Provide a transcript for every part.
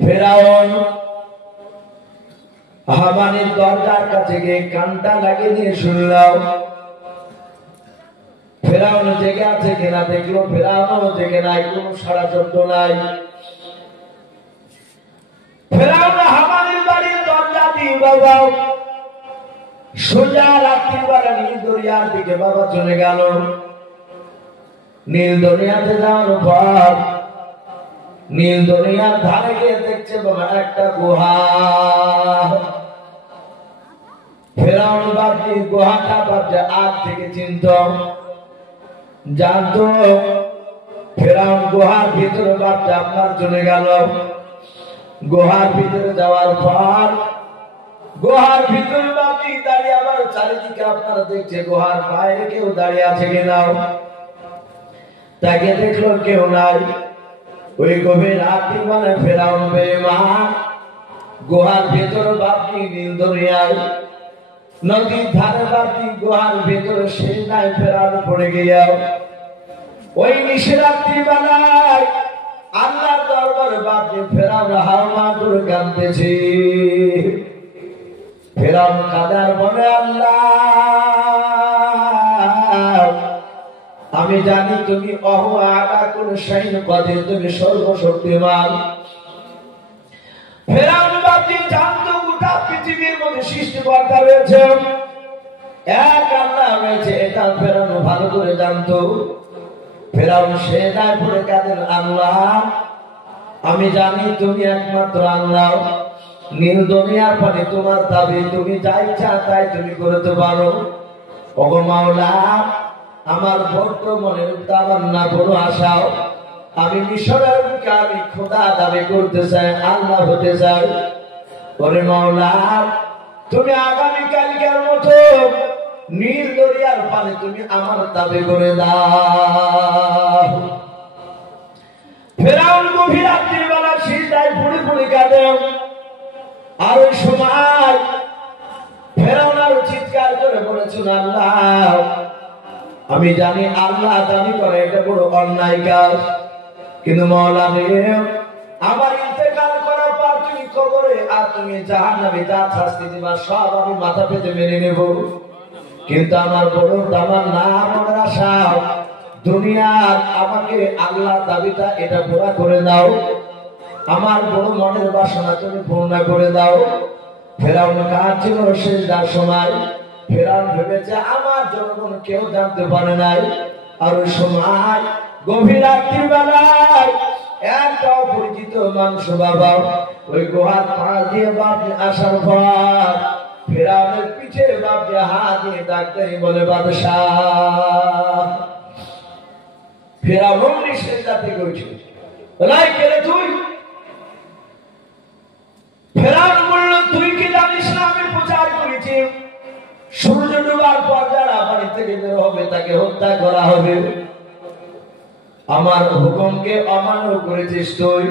ফেরাউন হামানের দরজার কাছে গিয়ে কানটা লাগিয়ে দিয়ে শুনলাম। ফেরাউন জেগে আছে কিনা দেখলো, ফেরাউনও জেগে নাই, কোনো সারা শব্দ নাই। ফেরাউন হামানের বাড়ির দরজা দিয়ে বাবা সোজা রাত্রিবেলা নীল দরিয়ার দিকে বাবা চলে গেল। নীল দরিয়াতে যাওয়ার পর নীল দরিয়ার ধারে গিয়ে দেখছে বাবা একটা গুহা। ফেরাউন ভাবছে গুহাটা ভাবছে আগ থেকে চিনত জানতো। ফেরাউন গুহার ভিতরে ভাবছে আপনার চলে গেল। গুহার ভিতরে যাওয়ার পর গুহার ভিতরে ভাবছি দাঁড়িয়ে আবার চারিদিকে আপনারা দেখছে গুহার বাইরে কেউ দাঁড়িয়ে আছে কিনা। তাকে দেখলো কেউ নাই। ওই গভীর রাত্রি মানে ফেরাউন বেঈমান গুহার ভেতরে ভাবছি নীল দরিয়ায় নদীর ধারে ভাবছি গুহার ভেতরে সেই নাই ফেরাউন পড়ে গিয়া ওই নিশিরাত্রি বেলায় আল্লাহ দরবারে ভাবছি ফেরাউন হাওমা করে কাঁদতেছে। ফেরাউন কাঁদার বলে আল্লাহ আমি জানি তুমি আলা কুল্লি শাইইন কাদির, তুমি সর্বশক্তিমান। ফেরাউন ভাবছে জানতো গোটা পৃথিবীর মধ্যে সৃষ্টিকর্তা রয়েছে, এক আল্লাহ রয়েছে, এটা ফেরাউন ভালো করে জানতো। ফেরাউন সেজদায় পড়ে কাঁদেন আল্লাহ আমি জানি তুমি একমাত্র আল্লাহ, নীল দুনিয়ার পানে তোমার দাবি, তুমি যা ইচ্ছা তাই তুমি করতে পারো। ওগো মাওলা আমার বর্তমানে তামান্না বড় আশা, আমি মিশরের বুকে আমি খোদা দাবি করতে চাই, আল্লাহ হতে চাই। ওরে মাওলা তুমি আগামী কালকের মতো নীল দরিয়ার পানে তুমি আমার দাবি করে দাও। ফেরাউন গভীর রাত্রি বেলা সিজদায় পড়ে পড়ে কাঁদে। আর ওই সময় ফেরাউন আর চিৎকার করে বলেছেন আল্লাহ আমি জানি আল্লাহ দাবি করে এটা বড় অন্যায় কাজ, কিন্তু মাওলা আমার ইন্তেকাল করার পর তুমি কবরে আর তুমি জাহান্নামে যা শাস্তি দিবা সব আমি মাথা পেতে মেনে নেব। কিন্তু আমার বড় তামান্না আমার আশা দুনিয়ার আমাকে আল্লাহ দাবিটা এটা পুরা করে দাও, আমার বড় মনের বাসনা তুমি পূর্ণ করে দাও। ফেরাউন কাঁদছিল সিজদার সময়। ফেরাউন ভেবেছে আমার জনগণ কেউ জানতে পারে নাই। আর ওই সময় গভীর রাত্রি বেলায় একটা অপরিচিত মানুষ বাবা ওই গুহার পাশ দিয়ে বাপি আসার পর ফেরাউনের পিঠে বাপি হাত দিয়ে ডাকতে বলে বাদশাহ। ফেরাউন সিজদা থেকে উঠে বলাই কেড়ে তুই। ফেরাউন বলল তুই কি জানিস না আমি প্রচার করেছি সূর্য ডোবার পর যারা বাড়ি থেকে বের হবে তাকে হত্যা করা হবে, আমার হুকুমকে অমান্য করেছিস তুই।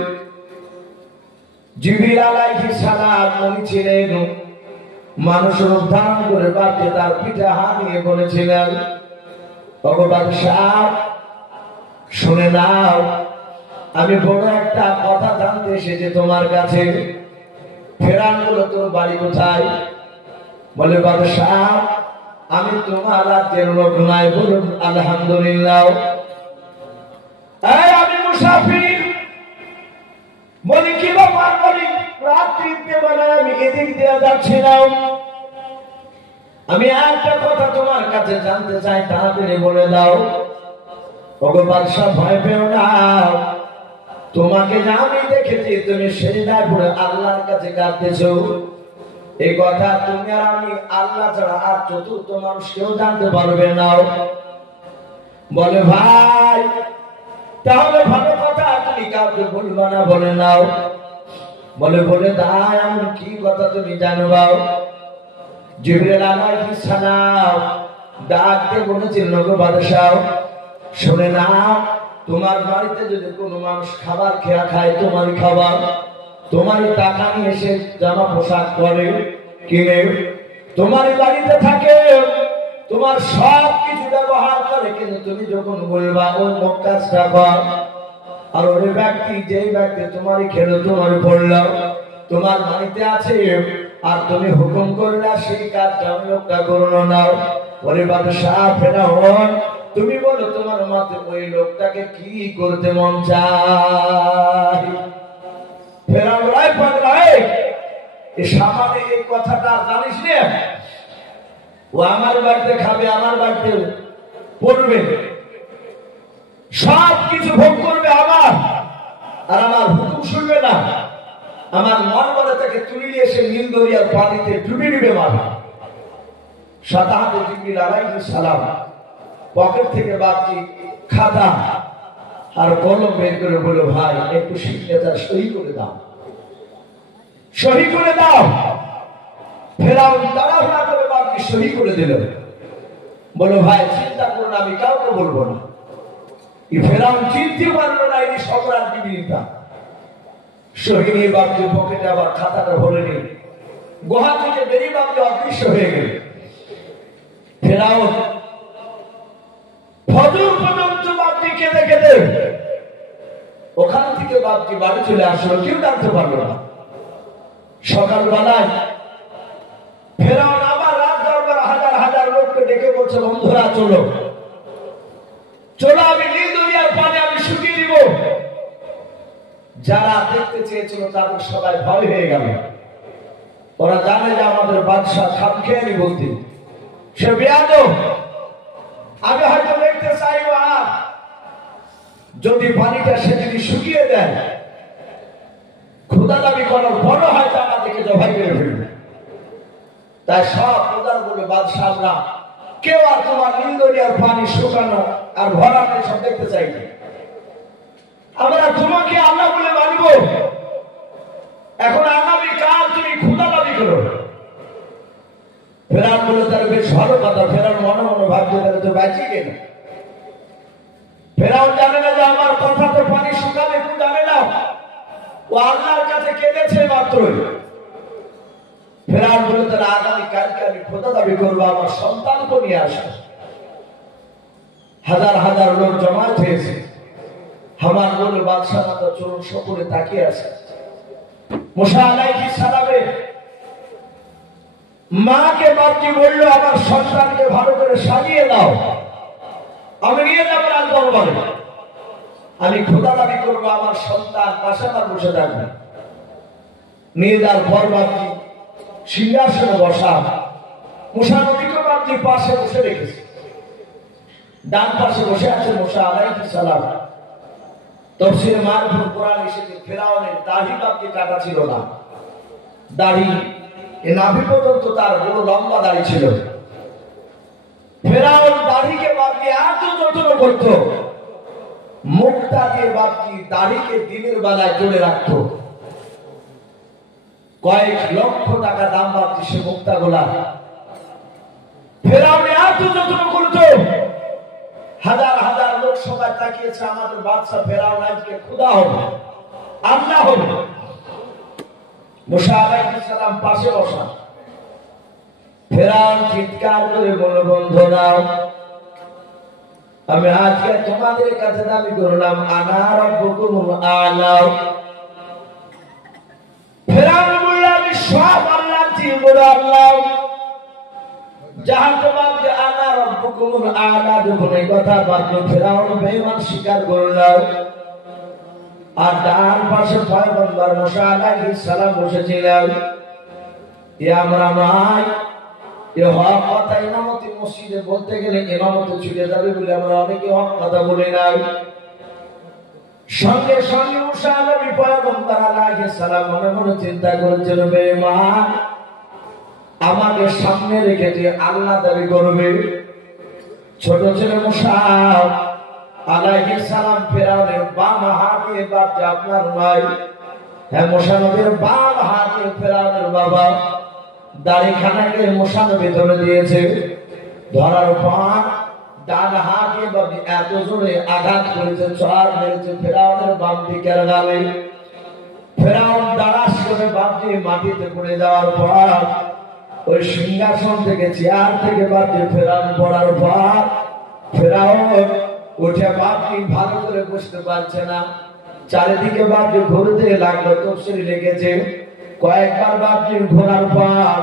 জিবরিল আলাইহিস সালাম উনি ছিলেন মানুষের উদ্ধার করে বাপকে তার পিঠে হাত দিয়ে বলেছিলেন ওগো বাদশাহ শুনে নাও আমি বড় একটা কথা জানতে এসেছি তোমার কাছে। ফেরাউন বলল তোর বাড়ি কোথায়? বলে বাদশাহ আমি তোমার রাজ্যের লোক নাই। বলুন আলহামদুলিল্লাহ। আমি মুসাফির। বলি কি ব্যাপার? বলি রাত্রিতে বেলায় আমি এদিক দিয়ে যাচ্ছিলাম, আমি একটা কথা তোমার কাছে জানতে চাই, তাড়াতাড়ি বলে দাও। ওগো বাদশাহ ভয় পেও না, তোমাকে না আমি দেখেছি তুমি সিজদায় পড়ে আল্লাহর কাছে কাঁদতেছো, এই কথা তুমি আর আমি আল্লাহ ছাড়া আর চতুর্থ মানুষ কেউ জানতে পারবে না। বলে ভাই তাহলে ভালো কথা তুমি কাউকে বলবা না, বলে নাও। বলে বলে দাও এমন কি কথা তুমি জানবা? জিবরিল আলাইহিস সালাম ডাক দিয়ে বলেছিলেন ওগো বাদশাহ শুনে নাও তোমার বাড়িতে যদি কোনো মানুষ খাবার খেয়া খায় তোমারই খাবার, তোমারই টাকা নিয়ে এসে জামা পোশাক করে কিনে তোমারই বাড়িতে থাকে, তোমার সব কিছু ব্যবহার করে, কিন্তু তুমি যখন বলবা ওই কাজটা কর আর ওই ব্যক্তি যেই ব্যক্তি তোমারই খেলো তোমার পড়লো তোমার বাড়িতে আছে আর তুমি হুকুম করলা সেই কাজটা লোকটা করো না। ওরে বাদশাহ ফেরাউন তুমি বলো তোমার মতে ওই লোকটাকে কি করতে মন চায়? ফেরাউন রায় পাগলায় এই সামান্য এই কথাটা জানিস না? ও আমার বাড়িতে খাবে, আমার বাড়িতে পড়বে, সব কিছু ভোগ করবে আমার, আর আমার হুকুম শুনবে না। আমার মন বলে তাকে তুলে এসে নীল দরিয়ার পানিতে ডুবে ডুবে মারবে। সাদা হাতে জিবরিল আলাইহিস সালাম পকেট থেকে বাকি খাতা আর কলম বের করে বলে, ভাই একটু সিগনেচার সই করে দাও, সই করে দাও। ফেরাউন তাড়াহুড়া করে বাকি সই করে দিল। বলো, ভাই চিন্তা করুন, আমি কাউকে বলবো না। ফেরাউন চিনতে পারলো না এই সম্রাট বিবিতা। সহি নিয়ে বাপজি পকেটে আবার খাতাটা ভরে নিয়ে গুহা থেকে বেরিয়ে বাপজি অদৃশ্য হয়ে গেল। ফেরাউন ফজর পর্যন্ত বাপজি কেঁদে কেঁদে ওখান থেকে বাপজি বাড়ি চলে আসলো, কেউ জানতে পারলো না। সকালবেলায় ফেরাউন আবার রাত দরবার হাজার হাজার লোককে ডেকে বলছে, বন্ধুরা চলো চলো, আমি নীল দরিয়ার পানি আমি শুকিয়ে দিব। যারা দেখতে চেয়েছিল তাদের সবাই ভয় হয়ে গেল। ওরা জানে যে আমাদের বাদশাহ খামখেয়ালি বলতে, সে বেয়াদব। আমি হয়তো দেখতে চাইব, আর যদি পানিটা সে যদি শুকিয়ে দেয়, ক্ষুধা দাবি করার বড় হয়তো আমাদেরকে জবাই করে ফেলবে। তাই সব প্রধান বলে বাদশাহরা কেউ আর তোমার নীল দরিয়ার পানি শুকানো আর ভরানো সব দেখতে চাইবে। আমরা তোমাকে আল্লাহ বলে মানব। এখন আগামী কাল তুমি ক্ষুধা দাবি করো। ফেরাউন বলে, তার বেশ ভালো কথা। ফেরাউন মনে মনে ভাবছে, তাহলে তো বাঁচি কেন? ফেরাউন জানে না যে আমার কথা তো পানি শুকাবে, কেউ জানে না। ও আল্লাহর কাছে কেঁদেছে মাত্রই। ফেরাউন বলে, তাহলে আগামী কালকে আমি ক্ষুধা দাবি করবো, আমার সন্তানকে নিয়ে আসো। হাজার হাজার লোক জমায়েত হয়েছে। আমার বলে বাদশাহ তো চরণ সকলে তাকিয়ে আছে। মুসা আলাইহিস সালামের মাকে বাপজি বলল, আমার সন্তানকে ভালো করে সাজিয়ে দাও, আমি নিয়ে যাবো রাজ দরবারে। আমি ক্ষুধা দাবি করবো, আমার সন্তান পাশে আমার বসে থাকবে। নিয়ে যাওয়ার পর বাপজি সিংহাসনে বসা। মুসা নবীকে বাপজি পাশে বসে রেখেছে। ডান পাশে বসে আছে মুসা আলাইহিস সালাম। তফসিরে মারুফুল কোরআন এসেছে, ফেরাউনের দাড়ি বাপজি কাটা ছিল না। দাড়ি এ নাভি পর্যন্ত তার বড় লম্বা দাড়ি ছিল। ফেরাউন দাড়িকে বাপজি এত যত্ন করত, মুখটা দিয়ে বাপজি দাড়িকে দিনের বেলায় জোরে রাখত। কয়েক লক্ষ টাকা দাম বাপজি সে মুক্তা গোলা। ফেরাউন এত যত্ন করত, হাজার হাজার লোক সবাই তাকিয়েছে, আমাদের বাদশা ফেরাউন আজকে ক্ষুধা হবে, আল্লাহ হবে। মুসা আলাইহিস সালাম পাশে বসা। ফেরাউন চিৎকার করে বলল, বন্ধুরা আমি আজকে তোমাদের কাছে দাবি করলাম, আনা রাব্বুকুমুল আ'লা। ফেরাউন বলল, আমি সব আল্লাহর চেয়ে বড় আল্লাহ। যাহা তোমার যে আনা রাব্বুকুমুল আ'লা, যখন এই কথা বাক্য ফেরাউন বেঈমান স্বীকার করল। আর ডান পাশে পয়গম্বর মুসা আলাইহিস সালাম বসেছিলেন। আমরা মাই এ হক কথা ইমামতি মসজিদে বলতে গেলে ইমামতি ছুটে যাবে বলে আমরা অনেকে হক কথা বলি না। সঙ্গে সঙ্গে মুসা নবী পয়গম্বর আলাইহিস সালাম মনে মনে চিন্তা করেছিল, বেঈমান আমাকে সামনে রেখে যে আল্লাহ দাবি করবে। ছোট ছেলে মুসা আলাইহিস সালাম ফেরাউনের বাম হাতে বাপজি আপনার নাই। হ্যাঁ, মুসা নবীর বাম হাতে ফেরাউনের বাবা দাড়িখানাকে মুসা নবী ধরে দিয়েছে। ধরার পর ডান হাতে বাপজি এত জোরে আঘাত করেছে, চড় মেরেছে ফেরাউনের বাম দিকের গালে। ফেরাউন দাঁড়াস করে বাপজি মাটিতে পড়ে যাওয়ার পর ওই সিংহাসন থেকে চেয়ার থেকে বাপজি ফেরাউন পড়ার পর ফেরাউন উঠে বাপজি ভালো করে বসতে পারছে না। চারিদিকে বাপজি ঘুরতে লাগলো, তফসির লেগেছে কয়েকবার বাপজি ঘোরার পর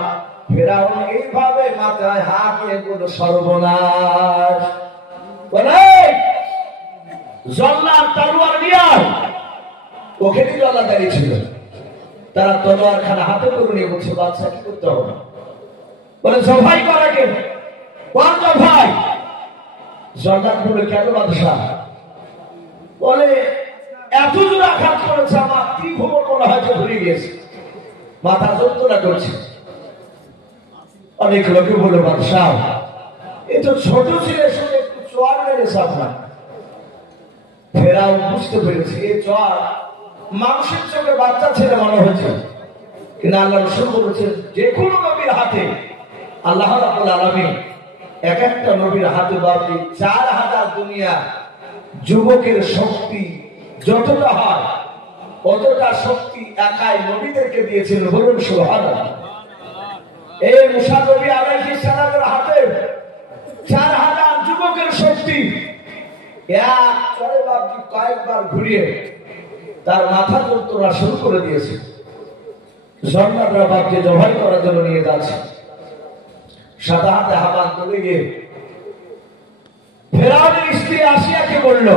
ফেরাউন এইভাবে মাথায় হাত নিয়ে বলল সর্বনাশ। জল্লাদ তলোয়ার নিয়ে ওখানে জল্লাদ দাঁড়িয়ে ছিল, তারা তলোয়ার খানা হাতে করে নিয়ে বলছে বাদশা কি করতে হবে? বলে জবাই করা কে? কোন জবাই? জল্লাদ বলে কেন বাদশা? বলে এত দূর আঘাত করেছে আমার তীক্ষ্ণ মনে হয়তো ঘুরে গিয়েছে, মাথা যন্ত্রণা করছে। অনেক লোকে বলে বাদশা এ তো ছোট ছেলের সঙ্গে একটু চোয়ার মেরেছে আপনার। ফেরাউন বুঝতে পেরেছে এই চোয়ার মানুষের চোখে বাচ্চা ছেলে মনে হয়েছে, কিন্তু আল্লাহ রাসূল বলেছেন যে কোনো নবীর হাতে আল্লাহ রাব্বুল আলামিন এক একটা নবীর হাতে বাপজি 4000 দুনিয়া যুবকের শক্তি যতটা হয় অতটা শক্তি একাই নবীদেরকে দিয়েছিল। বলুন সুবহানাল্লাহ। এই মুসা নবী আলাইহিস সালামের হাতে 4000 যুবকের শক্তি এক চড়ে বাপজি কয়েকবার ঘুরিয়ে তার মাথা যন্ত্রণা শুরু করে দিয়েছে। জল্লাদরা বাপকে জবাই করার জন্য নিয়ে যাচ্ছে, সাদা হাতে হামান তুলে গিয়ে ফেরাউনের স্ত্রী আসিয়াকে বলল,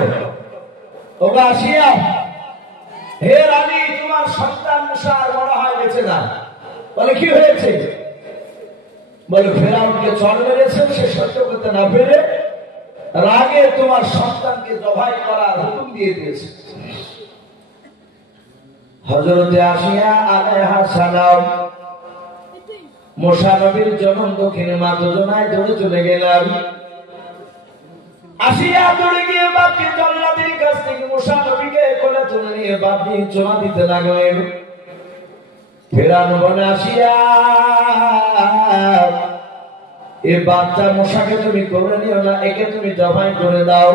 ওগো আসিয়া, হে রানী, তোমার সন্তান মুসা আর মনে হয় বেঁচে না। বলে কি হয়েছে? বলে ফেরাউনকে চড় মেরেছে, সে সহ্য করতে না পেরে রাগে তোমার সন্তানকে জবাই করার হুকুম দিয়ে দিয়েছে। হযরতে আসিয়া আলাইহিস সালাম মুসা নবীর জনম দক্ষিণে মা দুজনায় দৌড়ে চলে গেলাম। আসিয়া দৌড়ে গিয়ে বাপকে জল্লাদের কাছ থেকে মুসা নবীকে কোলে তুলে নিয়ে বাপকে চোমা দিতে লাগলেন। ফেরাউন বলে আসিয়া, এ বাচ্চা মুসাকে তুমি করে নিও না, একে তুমি জবাই করে দাও।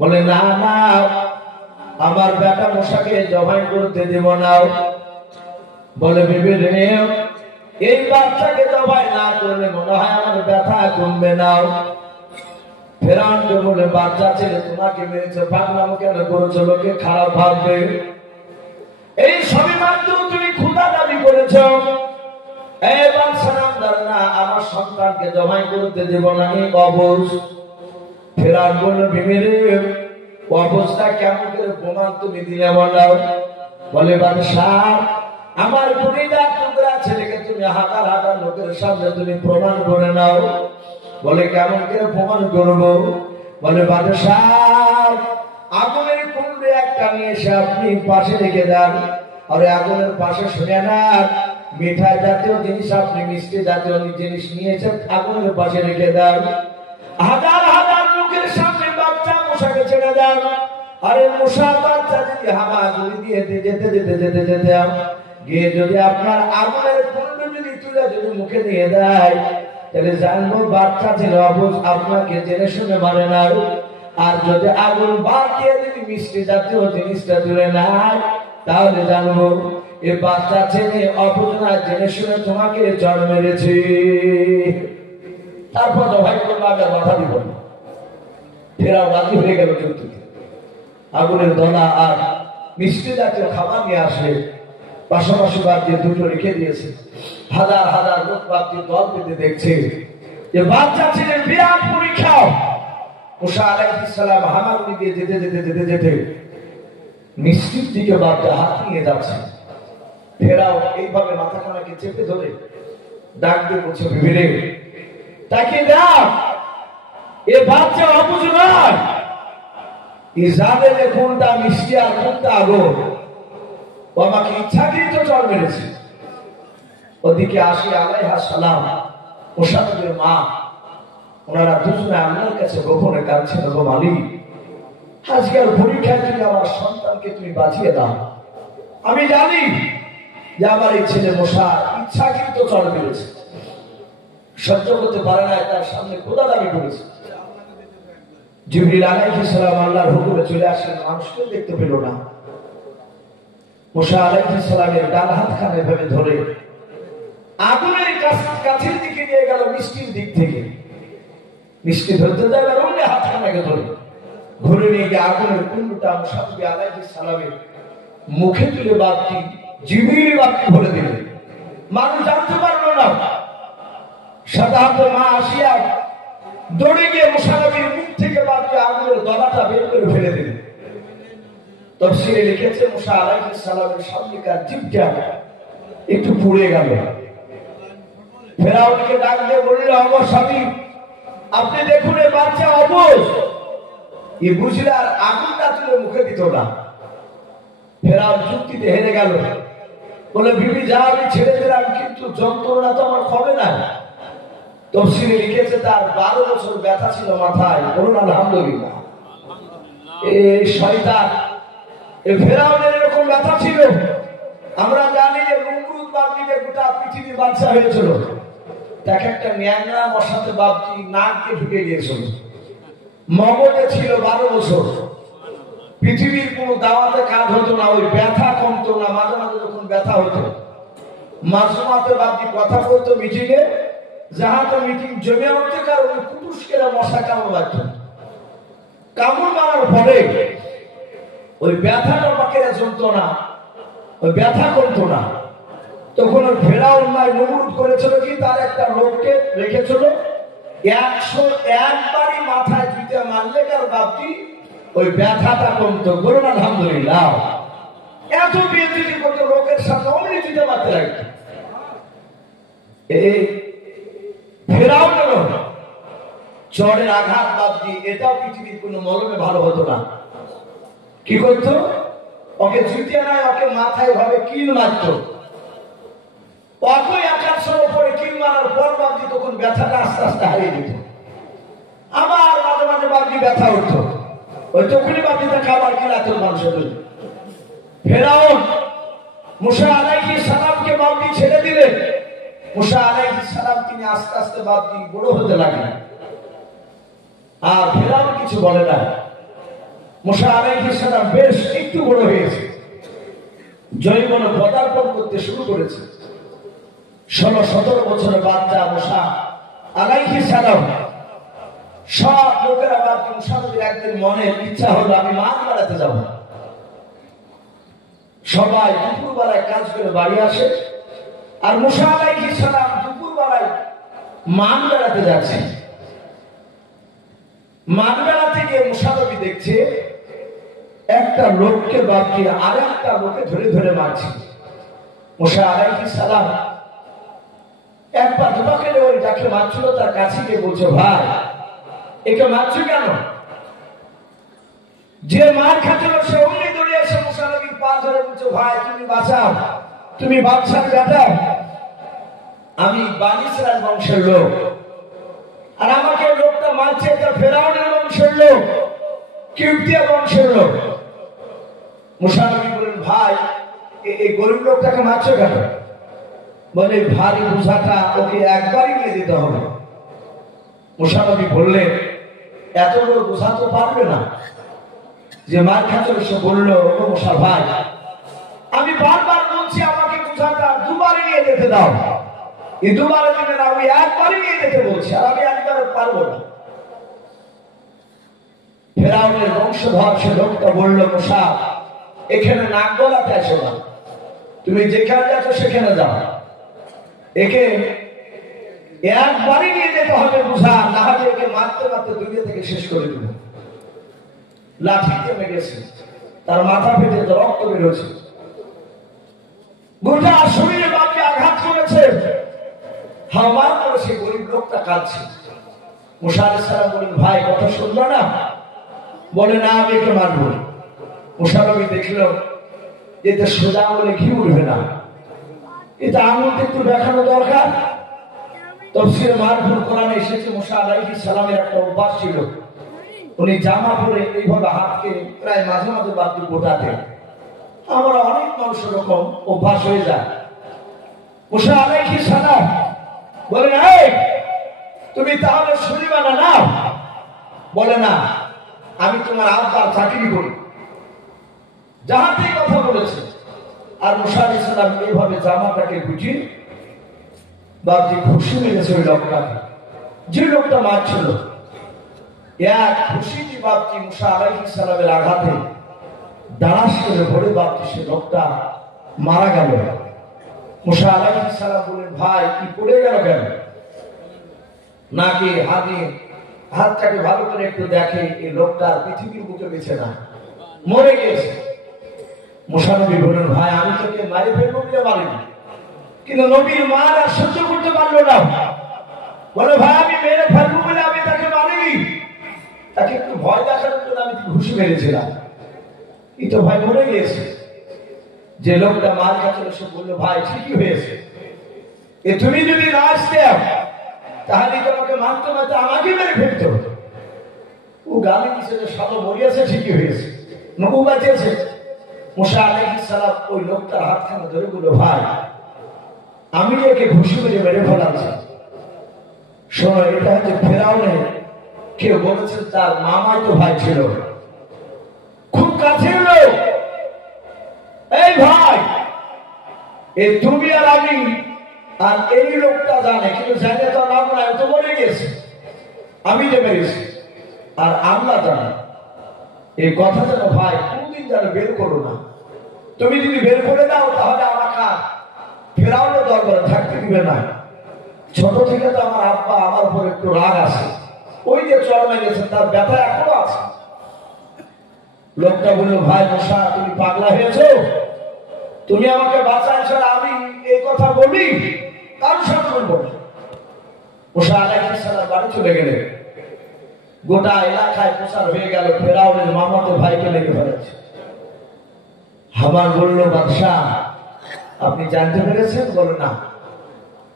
বলে না না, আমার বেটা মুসাকে জবাই করতে দেব না। বলে বিবি রে, এই বাচ্চাকে জবাই না করলে মনে হয় আমার ব্যথা কমবে না। ফেরাউনকে বলে বাচ্চা ছেলে তোমাকে মেরেছে, পাগলামো কেন করেছো? লোকে খারাপ ভাববে। এই সবই মাত্র তুমি ক্ষুধা দাবি করেছো। এই বাদশা নামদার না, আমার সন্তানকে জবাই করতে দেব না, এই অবুঝ। ফেরাউন বলল বিবি রে, অবস্থা কেমন করে প্রমাণ তুমি দিলে বলো? বলে বাদশাহ, আমার কলিজা টুকরা ছেলেকে তুমি হাজার হাজার লোকের সামনে তুমি প্রমাণ করে নাও। বলে কেমন করে প্রমাণ করব? বলে বাদশাহ, আগুনের কুণ্ডে একটা নিয়ে এসে আপনি পাশে রেখে দেন, আর আগুনের পাশে শুনে না মিঠাই জাতীয় জিনিস, আপনি মিষ্টি জাতীয় জিনিস নিয়েছেন, আগুনের পাশে রেখে দেন। হাজার হাজার লোকের সামনে বাচ্চা মুসাকে ছেড়ে দেন। আরে মুসা বাচ্চা যদি হামাগুড়ি দিয়ে যেতে যেতে যেতে যেতে গিয়ে যদি আপনার আগুনের কুণ্ড যদি তুলে যদি মুখে দিয়ে দেয়, তাহলে জানবো বাচ্চা ছিল অবুঝ, আপনাকে জেনে শুনে মানে না। আর যদি আগুন বাদ দিয়ে যদি মিষ্টি জাতীয় জিনিসটা তুলে নেয়, তাহলে জানবো এ বাচ্চা ছেলে অবুঝ না, জেনে শুনে তোমাকে চড় মেরেছে। তারপর জবাই করবো, আগে কথা দিব না। ফেরাও রাজি হয়ে গেল যুক্তিতে। আগুনের দলা আর মিষ্টি জাতীয় খাবার নিয়ে আসে, পাশাপাশি বাদ দিয়ে দুটো রেখে দিয়েছে। হাজার হাজার লোক বাপজির দল পেতে দেখছে যে বাচ্চা ছেলের বিরাট পরীক্ষা। মুসা আলাইহিস সালাম হামাগুড়ি দিয়ে যেতে যেতে যেতে যেতে মিষ্টির দিকে বাচ্চা হাত নিয়ে যাচ্ছে। ফেরাও এইভাবে মাথা খানাকে চেপে ধরে ডাক দিয়ে বলছে, বিবি রে, তাকে দেখ, এ বাচ্চা অবুঝ নয়, ইসরায়েলে কোনটা মিষ্টি আর কোনটা আগুন। ও আমাকে ইচ্ছাকৃত চড় মেরেছে। ওদিকে আসি আলাইহিস সালাম মুসা নবীর মা, ওনারা দুজনে আল্লাহর কাছে গোপনে কাঁদছেন, গো মালিক, আজকের পরীক্ষায় তুমি আমার সন্তানকে তুমি বাঁচিয়ে দাও। আমি জানি যে আমার এই ছেলে মুসা ইচ্ছাকৃত চড় মেরেছে, সহ্য করতে পারে না, তার সামনে খোদা দাবি করেছে। জিবরিল আলাইহিস সালাম আল্লাহর হুকুমে চলে আসলেন, মানুষকে দেখতে পেল না। মুসা আলাইহিস সালামের ডান হাতখানা এভাবে ধরে আগুনের কাছের দিকে নিয়ে গেল, মিষ্টির দিক থেকে। মিষ্টি ধরতে যায় না, অন্য হাতখানাকে ধরে ঘুরে নিয়ে গিয়ে আগুনের কুণ্ডটা মুসা নবী আলাইহিস সালামের মুখে তুলে বাপটি জিবরিল বাপটি ভরে দিল। মানুষ জানতে পারলো না। সাধারণত মা আসিয়া দৌড়ে গিয়ে মুসা নবীর মুখ থেকে বাপটি আগুনের দলাটা বের করে ফেলে দিল। তাফসীরে লিখেছে মুসা আলাইহিস সালামের সামনেকার জিভটা একটু পুড়ে গেল। ফেরাউনকে ডাক দিয়ে বলল, আমার স্বামী আপনি দেখুন এই বাচ্চা অবুঝ, এই বুঝলে আর আগুনটা তুলে মুখে দিত না। ফেরাউন যুক্তিতে হেরে গেল, বলে বিবি যা আমি ছেড়ে দিলাম, কিন্তু যন্ত্রণা তো আমার হবে না। তাফসীরে লিখেছে তার 12 বছর ব্যথা ছিল মাথায়। বলুন আলহামদুলিল্লাহ। এই শয়তান এই ফেরাউনের এরকম ব্যথা ছিল। আমরা জানি যে নমরুদ বাপটিকে গোটা পৃথিবী বাদশা হয়েছিল, তাকে একটা ন্যাংরা মশাতে বাপটি নাককে ঢুকে গিয়েছিল। মগজে ছিল 12 বছর। পৃথিবীর কোন দাওয়াতে কাজ হতো না, ওই ব্যথা কমতো না। মাঝে মাঝে যখন ব্যথা হতো, মাঝে মাঝে বাপটি কথা বলতো মিটিংয়ে, যাহাতে মিটিং জমে উঠতে কারণে কুটুসকেরা মশা কামড় লাগতো। কামড় মারার ফলে ওই ব্যথাটা বাকেরা জমতো না, ওই ব্যথা করতো না। তখন ওই ফেরাউন নাই নমরুদ করেছিল কি, তার একটা লোককে রেখেছিল, 101 বারই মাথায় দিতে মারলে তার বাপটি ওই ব্যথাটা কমতো। বলুন আলহামদুলিল্লাহ। এত বেইজ্জতি করতো, লোকের সামনে অমনি দিতে পারতে লাগতো। এই ফেরাউনের চড়ের আঘাত বাপটি, এটাও পৃথিবীর কোনো মলমে ভালো হতো না। কি করতো, ওকে জুতিয়ে নাই, ওকে মাথায় ভাবে কিল মারতো। ওকে 100 উপরে কিল মারার পর বাপটি তখন ব্যথাটা আস্তে আস্তে হারিয়ে দিত। আবার মাঝে মাঝে বাপটি ব্যথা উঠতো, ওই তখনই বাপটিতে খাবার কিলাতো মানুষের। ফেরাউন মুসা আলাইহিস সালামকে বাপটি ছেড়ে দিলেন। মুসা আলাইহিস সালাম তিনি আস্তে আস্তে বাপটি বড় হতে লাগলেন। আর ফেরাউন কিছু বলে না। মুসা আলাইহিস সালাম বেশ একটু বড় হয়েছে, জৈবনে পদার্পণ করতে শুরু করেছে। 16-17 বছরের বাচ্চা মুসা আলাইহিস সালাম। সব লোকেরা বাপটি মুসা নবীর একদিন মনের ইচ্ছা হলো, আমি মান বেড়াতে যাব। সবাই দুপুরবেলায় কাজ করে বাড়ি আসে, আর মুসা আলাইহিস সালাম দুপুরবেলায় মান বেড়াতে যাচ্ছে। মান বেড়াতে গিয়ে মুসা নবী দেখছে একটা লোককে বাপটি আর একটা লোকে ধরে ধরে মারছে। মুসা আলাইহিস সালাম একবার দুপাকে ওই যাকে মারছিল তার কাছে গিয়ে বলছে, ভাই একে মারছো কেন? যে মার খাচ্ছিল সে অমনি দৌড়ে এসে মুসা নবীর পা ধরে বলছে, ভাই তুমি বাঁচাও, তুমি বাদশার বেটা, আমি বনী ইসরাইল বংশের লোক, আর আমাকে লোকটা মারছে এটা ফেরাউনের বংশের লোক, কিবতিয়া বংশের লোক। মুসা নবী বলেন, ভাই এই গরিব লোকটাকে মারছো কেন? বলে ভারী বোঝাটা ওকে একবারই নিয়ে দিতে হবে। মুসা নবী বললেন, এত বড় বোঝা তো পারবে না। যে মার খাচ্ছিল সে বলল, ও মুসা ভাই, আমি বারবার বলছি আমাকে বোঝাটা দুবারই নিয়ে যেতে দাও। এই দুবারে দিবে না, আমি একবারই নিয়ে যেতে বলছি, আর আমি একবারও পারবো না। ফেরাউনের বংশধর সে লোকটা বলল, মুসা এখানে নাক গলাতে আসো না, তুমি যেখানে যাচ্ছ সেখানে যাও। একে একবারই নিয়ে যেতে হবে বুঝা, না হলে একে মারতে মারতে দুনিয়া থেকে শেষ করে দেব। লাঠি কেমে গেছে, তার মাথা ফেটে রক্ত বেরোছে, গোটা শরীরে বাপকে আঘাত করেছে। হামার করে সে গরিব লোকটা কাঁদছে। মুসা আলাইহিস সালাম বলেন, ভাই কথা শুনলো না? বলে না, আমি একে মারব। মুসা নবী দেখল এটা সোজা আঙুলে ঘি উঠবে না, এটা আঙুলটা একটু দেখানো দরকার। তাফসীরে মারফুল কোরআনে এসেছে মুসা আলাইহিস সালামের একটা অভ্যাস ছিল, উনি জামা পরে এইভাবে হাতকে প্রায় মাঝে মাঝে বাপটি গোটাতেন। আমরা অনেক মানুষের রকম অভ্যাস হয়ে যায়। মুসা আলাইহিস সালাম বলেন, এই তুমি তাহলে শুনিবা না? না। বলে না, আমি তোমার আব্বার চাকরি করি, যাহাতেই কথা বলেছে। আর মুসা আলাইহিস সালাম এইভাবে জামাটাকে গুটিয়ে বাপজি খুশি মেরেছে ওই লোকটাকে, যে লোকটা মারছিল। এক খুশি বাপটি মুসা আলাইহিস সালামের আঘাতে দাঁড়াস করে ভরে বাপটি সে লোকটা মারা গেল। মুসা আলাইহিস সালাম বললেন, ভাই কি পড়ে গেল কেন? নাকি হাতটাকে ভালো করে একটু দেখে, এই লোকটা পৃথিবীর বুকে বেঁচে না, মরে গেছে। মুসা নবী বললেন, ভাই আমি তোকে মারি ফেলবো বলে মারিনি, কিন্তু নবীর মার আর সহ্য করতে পারলো না, বলে ভাই আমি মেরে ফেলবো বলে আমি তাকে মারিনি, তাকে একটু ভয় দেখানোর জন্য আমি ঘুষি মেরেছিলাম, এই তো ভাই মরে গিয়েছে। যে লোকটা মার কাছে এসে বললো, ভাই ঠিকই হয়েছে, এ তুমি যদি না আসতে তাহলে তোমাকে মারতে মারতে আমাকে মেরে ফেলতো। ও গালি দিচ্ছে যে সাদা মরিয়াছে, ঠিকই হয়েছে, নবু বাঁচিয়েছে। মুসা আলাইহিস সালাম ওই লোকটার হাতখানা ধরে বলল, ভাই আমি একে ঘুষি মেরে মেরে ফেলাচ্ছি। শোনো, এটা হচ্ছে ফেরাউনের কেউ বলেছেন তার মামাই তো ভাই ছিল, খুব কাছের লোক। এই ভাই, এই তুমি আর আমি আর এই লোকটা জানে, কিন্তু জানে তো নাম নাই, তো মরে গেছে, আমি যে মেরেছি, আর আমরা জানি। এই কথা যেন ভাই কোনদিন যেন বের করো না। তুমি যদি বের করে দাও তাহলে আমাকে ফেরাউনের দরবারে থাকতে দিবে না। ছোট থেকে তো আমার আব্বা আমার উপর একটু রাগ আছে, ওই যে চরমে গেছে, তার ব্যথা এখনো আছে। লোকটা বললো, ভাই মুসা তুমি পাগলা হয়েছো, তুমি আমাকে বাঁচাইছ, আমি এই কথা বলি কারোর সাথে বলবো না। মুসা আলাইহিস সালাম বাড়ি চলে গেলেন। গোটা এলাকায় প্রচার হয়ে গেল ফেরাউনের মামাতো ভাইকে লেগে ফেলেছে। হামান বলল, বাদশাহ আপনি জানতে পেরেছেন? বলে না।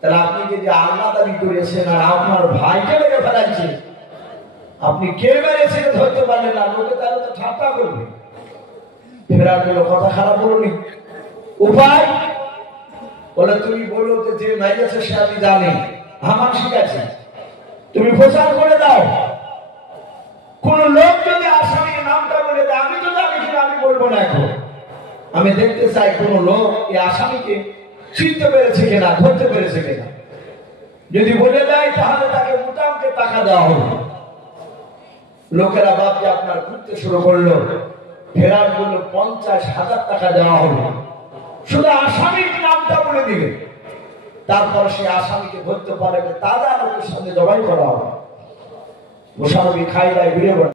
তাহলে আপনি যে আল্লাহ দাবি করেছেন আর আপনার ভাইকে লেগে ফেলাচ্ছে, আপনি কে মেরেছেন ধরতে পারলেন না, লোকে তাহলে তো ঠাট্টা করবে। ফেরাউন বলল, কথা খারাপ বলুনি, উপায়? বলে তুমি বলো যে মেরেছে সে আমি জানি, আমার শিখাচ্ছে, তুমি প্রচার করে দাও। কোন লোক যদি আসামির নামটা বলে দেয়, আমি তো জানি কিনা আমি বলবো না, এখন আমি দেখতে চাই কোন লোক এই আসামিকে চিনতে পেরেছে কিনা, ধরতে পেরেছে কিনা। যদি বলে দেয় তাহলে তাকে মোটামুটি টাকা দেওয়া হবে। লোকেরা ভাবছে আপনার ঘুরতে শুরু করলো। ফেরাউন বলল 50,000 টাকা দেওয়া হবে, শুধু আসামির নামটা বলে দিবে, তারপর সে আসামিকে ধরতে পারবে, তাজা লোকের সামনে জবাই করা হবে। মুসা নবী খাই দায় ঘুরে